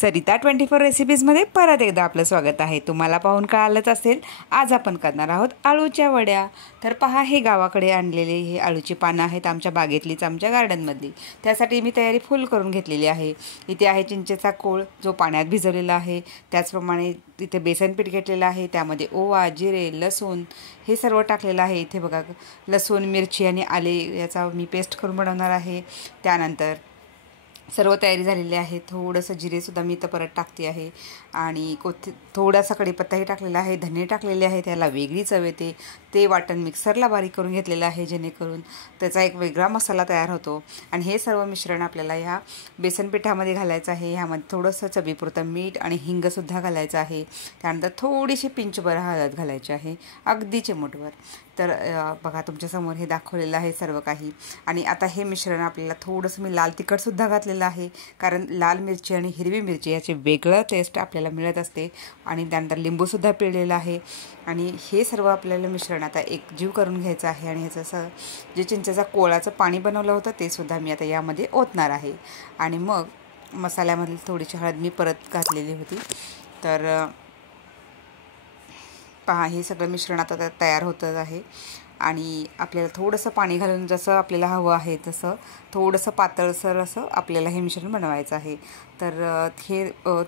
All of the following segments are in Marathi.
सरिता 24 रेसिपीजमध्ये परत एकदा आपलं स्वागत आहे। तुम्हाला पाहून कळालंच असेल, आज आपण करणार आहोत आळूच्या वड्या। तर पहा, हे गावाकडे आणलेले हे आळूची पानं आहेत, आमच्या बागेतलीच, आमच्या गार्डनमधली। त्यासाठी मी तयारी फुल करून घेतलेली आहे। इथे आहे चिंचेचा कोळ जो पाण्यात भिजवलेला आहे, त्याचप्रमाणे इथे बेसन पीठ घेतलेलं आहे, त्यामध्ये ओवा, जिरे, लसूण हे सर्व टाकलेलं आहे। इथे बघा, लसूण, मिरची आणि आले याचा मी पेस्ट करून बनवणार आहे। त्यानंतर सर्व तयारी झालेली आहे। थोडंसं जिरेसुद्धा मी इथं परत टाकते आहे आणि थोडासा कढीपत्ताही टाकलेला आहे, धने टाकलेले आहे, त्याला वेगळी चव येते। ते वाटण मिक्सरला बारीक करून घेतलेलं आहे, जेणेकरून त्याचा एक वेगळा मसाला तयार होतो। आणि हे सर्व मिश्रण आपल्याला ह्या बेसन पिठामध्ये घालायचं आहे। ह्यामध्ये थोडंसं चवीपुरतं मीठ आणि हिंगसुद्धा घालायचं आहे। त्यानंतर थोडीशी पिंचभर हळद घालायची आहे, अगदी चिमूटभर। तर बघा, तुमच्यासमोर हे दाखवलेलं आहे सर्व काही। आणि आता हे मिश्रण आपल्याला थोडंसं मी लाल तिखटसुद्धा घातलेलं आहे, कारण लाल मिरची आणि हिरवी मिरची याचे वेगळं टेस्ट आपल्याला मिळत असते। आणि त्यानंतर लिंबूसुद्धा पिळलेलं आहे। आणि हे सर्व आपल्याला मिश्रण आता एकजीव करून घ्यायचं आहे। आणि ह्याचं जे चिंचेचा कोळाचं पाणी बनवलं होतं ते सुद्धा मी आता यामध्ये ओतणार आहे। आणि मग मसाल्यामधली थोडीशी हळद मी परत घातलेली होती। तर पहा, हे सगळं मिश्रण आता तयार होतं आहे। आणि आपल्याला थोडंसं पाणी घालून, जसं आपल्याला हवं आहे तसं थोडंसं पातळसर असं आपल्याला हे मिश्रण बनवायचं आहे। तर हे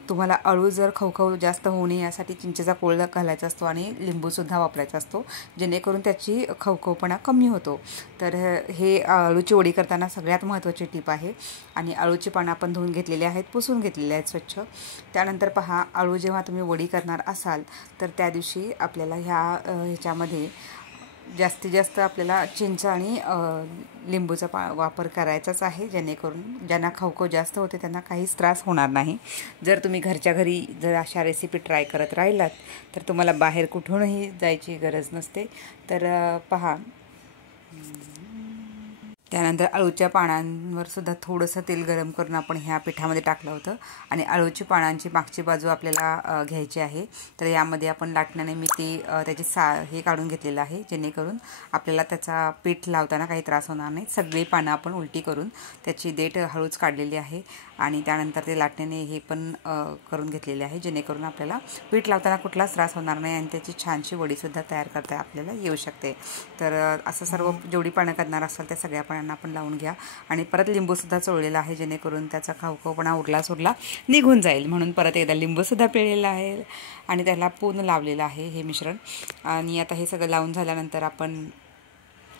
तुम्हाला अळू जर खवखव जास्त होऊ नये यासाठी चिंचेचा कोळ घालायचा असतो आणि लिंबूसुद्धा वापरायचा असतो, जेणेकरून त्याची खवखवपणा कमी होतो। तर हे अळूची वडी करताना सगळ्यात महत्त्वाची टीप आहे। आणि अळूची पानं आपण धुवून घेतलेली आहेत, पुसून घेतलेली आहेत स्वच्छ। त्यानंतर पहा, अळू जेव्हा तुम्ही वडी करणार असाल तर त्या दिवशी आपल्याला ह्याच्यामध्ये जास्तीत जास्त आपल्याला चिंच आणि लिंबूचा वापर करायचाच आहे, जेणेकरून ज्यांना खवखव जास्त होते त्यांना काहीच त्रास होणार नाही। जर तुम्ही घरच्या घरी जर अशा रेसिपी ट्राय करत राहिलात तर तुम्हाला बाहेर कुठूनही जायची गरज नसते। तर पहा, त्यानंतर अळूच्या पानांवर सुद्धा थोडंसं तेल गरम करून आपण ह्या पिठामध्ये टाकलं होतं। आणि अळूची पानांची मागची बाजू आपल्याला घ्यायची आहे। तर यामध्ये आपण लाटण्याने मी त्याची हे काढून घेतलेलं आहे, जेणेकरून आपल्याला त्याचा पीठ लावताना काही त्रास होणार नाही। सगळी पानं आपण उलटी करून त्याची देठ हळूच काढलेली आहे। आणि त्यानंतर ते लाटण्याने हे पण करून घेतलेले आहे, जेणेकरून आपल्याला पीठ लावताना कुठलाच त्रास होणार नाही आणि त्याची छानशी वडीसुद्धा तयार करता आपल्याला येऊ शकते। तर असं सर्व जेवढी पानं करणार असाल त्या सगळ्या पानांना आपण लावून घ्या। आणि परत लिंबूसुद्धा चोळलेला आहे, जेणेकरून त्याचा खवखवपणा उरला निघून जाईल, म्हणून परत एकदा लिंबूसुद्धा पिळलेला आहे आणि त्याला पूर्ण लावलेलं आहे हे मिश्रण। आणि आता हे सगळं लावून झाल्यानंतर आपण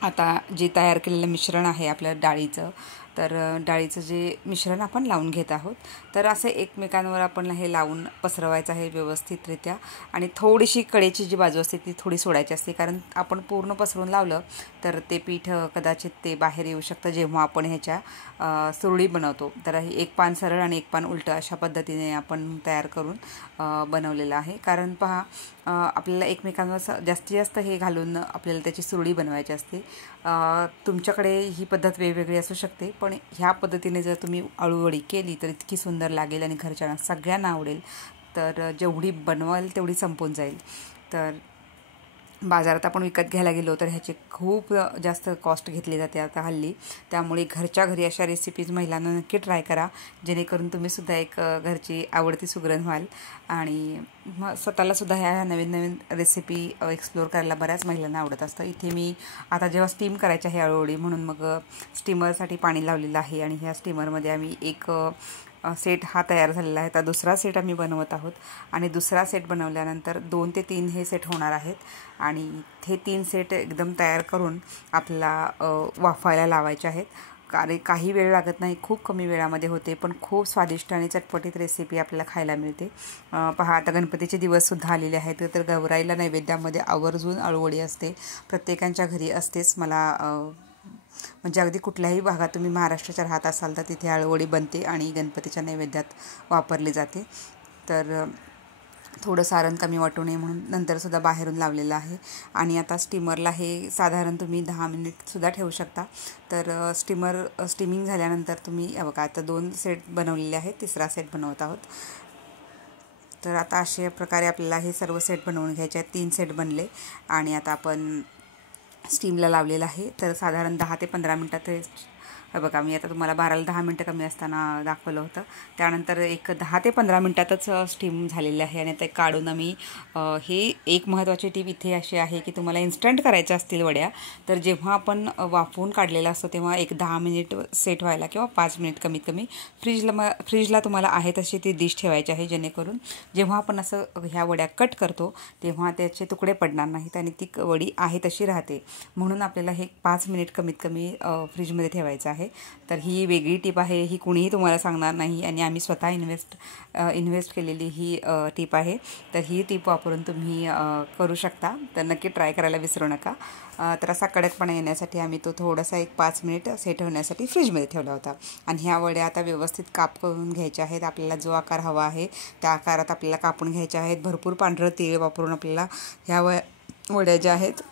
आता जे तयार केलेलं मिश्रण आहे आपल्या डाळीचं, तर डाळीचं जे मिश्रण आपण लावून घेत आहोत। तर असं एकमेकांवर आपण हे लावून पसरवायचं आहे व्यवस्थितरित्या। आणि थोडीशी कडेची जी बाजू असते ती थोडी सोडायची असते, कारण आपण पूर्ण पसरून लावलं तर ते पीठ कदाचित ते बाहेर येऊ शकतं जेव्हा आपण ह्याच्या सुरळी बनवतो। तर एक पान सरळ आणि एक पान उलटं अशा पद्धतीने आपण तयार करून बनवलेलं आहे। कारण पहा, आपल्याला एकमेकांवर जास्तीत जास्त हे घालून आपल्याला त्याची सुरळी बनवायची असते। तुमच्याकडे ही पद्धत वेगवेगळी असू शकते, पण ह्या पद्धतीने जर तुम्ही अळूवडी केली तर इतकी सुंदर लागेल आणि घरच्यांना सगळ्यांना आवडेल। तर जेवढी बनवाल तेवढी संपून जाईल। तर बाजारात आपण विकत घ्यायला गेलो तर ह्याची खूप जास्त कॉस्ट घेतली जाते आता हल्ली। त्यामुळे घरच्या घरी अशा रेसिपीज महिलांना नक्की ट्राय करा, जेणेकरून तुम्हीसुद्धा एक घरची आवडती सुगरण व्हाल। आणि स्वतःलासुद्धा ह्या नवीन नवीन रेसिपी एक्सप्लोअर करायला बऱ्याच महिलांना आवडत असतं। इथे मी आता जेव्हा स्टीम करायची आहे अळूवडी, म्हणून मग स्टीमरसाठी पाणी लावलेलं आहे। आणि ह्या स्टीमरमध्ये आम्ही एक सेट हा तयार झालेला आहे। आता दुसरा सेट आम्ही बनवत आहोत। आणि दुसरा सेट बनवल्यानंतर 2 ते 3 हे सेट होणार आहेत। आणि हे 3 सेट एकदम तयार करून आपल्याला वाफायला लावायचे आहेत। कारण काही वेळ लागत नाही, खूप कमी वेळामध्ये होते, पण खूप स्वादिष्ट आणि चटपटीत रेसिपी आपल्याला खायला मिळते। पहा, आता गणपतीचे दिवससुद्धा आलेले आहेत, तर गौराईला नैवेद्यामध्ये आवर्जून अळूवडी असते, प्रत्येकांच्या घरी असतेच। म्हणजे अगदी कुठल्याही भागात तुम्ही महाराष्ट्राच्या राहत असाल तर तिथे अळूवडी बनते आणि गणपतीच्या नैवेद्यात वापरली जाते। तर थोडं सारण कमी वाटू नये म्हणून नंतरसुद्धा बाहेरून लावलेलं आहे। आणि आता स्टीमरला हे साधारण तुम्ही 10 मिनिटसुद्धा ठेवू शकता। तर स्टीमिंग झाल्यानंतर तुम्ही बघा, आता 2 सेट बनवलेले आहेत, तिसरा सेट बनवत आहोत। तर आता अशा प्रकारे आपल्याला हे सर्व सेट बनवून घ्यायचे आहेत। 3 सेट बनले आणि आता आपण स्टीमला लावलेलं आहे। तर साधारण 10 ते 15 मिनटात बघा मी आता तुम्हाला 12ला 10 मिनटं कमी असताना दाखवलं होतं. त्यानंतर एक 10 ते 15 मिनटातच स्टीम झालेली आहे. आणि आता काढून आम्ही हे एक महत्त्वाची टिप इथे अशी आहे की तुम्हाला इन्स्टंट करायच्या असतील वड्या तर जेव्हा आपण वाफवून काढलेला असतो तेव्हा एक 10 मिनिट सेट व्हायला किंवा 5 मिनिट कमीत कमी फ्रीजला तुम्हाला आहे तशी ती डिश ठेवायची आहे, जेणेकरून जेव्हा आपण असं ह्या वड्या कट करतो तेव्हा त्याचे तुकडे पडणार नाहीत आणि ती वडी आहे तशी राहते. म्हणून आपल्याला हे 5 मिनिट कमीत कमी फ्रीजमध्ये ठेवायचं आहे. तर ही वेगळी टिप आहे, ही कुणीही तुम्हाला सांगणार नाही आणि आम्ही स्वतः इन्व्हेस्ट केलेली ही टिप आहे. तर ही टिप वापरून तुम्ही करू शकता. तर नक्की ट्राय करायला विसरू नका. तर असा कडकपणा येण्यासाठी आम्ही तो थोडासा एक 5 मिनिट सेट होण्यासाठी फ्रीजमध्ये ठेवला होता. आणि ह्या वड्या आता व्यवस्थित काप करून घ्यायच्या आहेत. आपल्याला जो आकार हवा आहे त्या आकारात आपल्याला कापून घ्यायच्या आहेत. भरपूर पांढरं तेल वापरून आपल्याला ह्या वड्या ज्या आहेत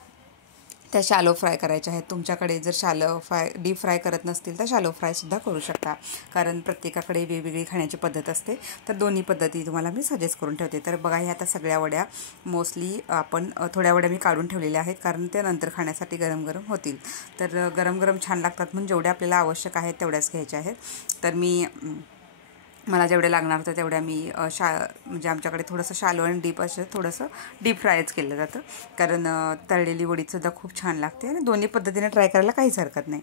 त्या शॅलो फ्राय करायच्या आहेत. तुमच्याकडे जर डीप फ्राय करत नसतील तर शॅलो फ्रायसुद्धा करू शकता, कारण प्रत्येकाकडे वेगवेगळी खाण्याची पद्धत असते. तर दोन्ही पद्धती तुम्हाला मी सजेस्ट करून ठेवते. तर बघा ह्या आता सगळ्या वड्या मोस्टली आपण थोड्या वड्या मी काढून ठेवलेल्या आहेत, कारण त्या नंतर खाण्यासाठी गरम गरम होतील. तर गरम गरम छान लागतात म्हणून जेवढ्या आपल्याला आवश्यक आहेत तेवढ्याच घ्यायच्या आहेत. तर मला जेवढे लागणार होतं तेवढ्या मी म्हणजे आमच्याकडे थोडंसं शॅलो आणि डीप असं थोडंसं डीप फ्रायच केलं जातं, कारण तळलेली वडीसुद्धा खूप छान लागते आणि दोन्ही पद्धतीने ट्राय करायला काहीच हरकत नाही.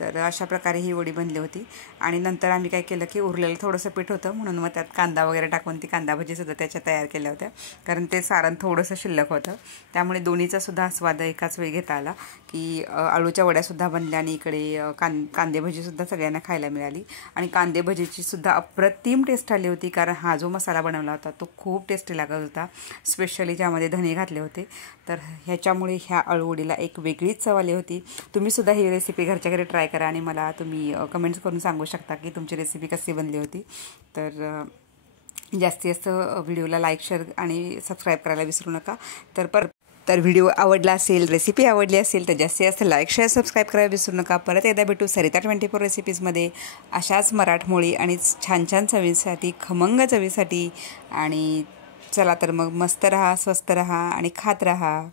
तर अशा प्रकारे ही वडी बनली होती. आणि नंतर आम्ही काय केलं की उरलेलं थोडंसं पीठ होतं म्हणून मग त्यात कांदा वगैरे टाकून ती कांदा भजीसुद्धा त्याच्या तयार केल्या होत्या, कारण ते सारण थोडंसं शिल्लक होतं. त्यामुळे दोन्हीचासुद्धा स्वाद एकाच वेळी घेता आला की आळूच्या वड्यासुद्धा बनल्या आणि इकडे कांदे भजीसुद्धा सगळ्यांना खायला मिळाली. आणि कांदे भजीचीसुद्धा अप्रतिम टेस्ट आली होती, कारण हा जो मसाला बनवला होता तो खूप टेस्टी लागत होता, स्पेशली ज्यामध्ये धने घातले होते. तर ह्याच्यामुळे ह्या आळूवडीला एक वेगळीच चव आली होती. तुम्हीसुद्धा ही रेसिपी घरच्या घरी ट्राय करा आणि मला तुम्ही कमेंट्स करून सांगू शकता की तुमची रेसिपी कशी बनली होती. तर जास्तीत जास्त व्हिडिओला लाईक, शेअर आणि सबस्क्राईब करायला विसरू नका. तर व्हिडिओ आवडला असेल, रेसिपी आवडली असेल तर जास्तीत जास्त लाईक, शेअर, सबस्क्राईब करायला विसरू नका. परत एकदा भेटू सरिता 24 रेसिपीजमध्ये अशाच मराठमोळी आणि छान छान चवीसाठी, खमंग चवीसाठी. आणि चला तर मग मस्त रहा, स्वस्त रहा आणि खात रहा.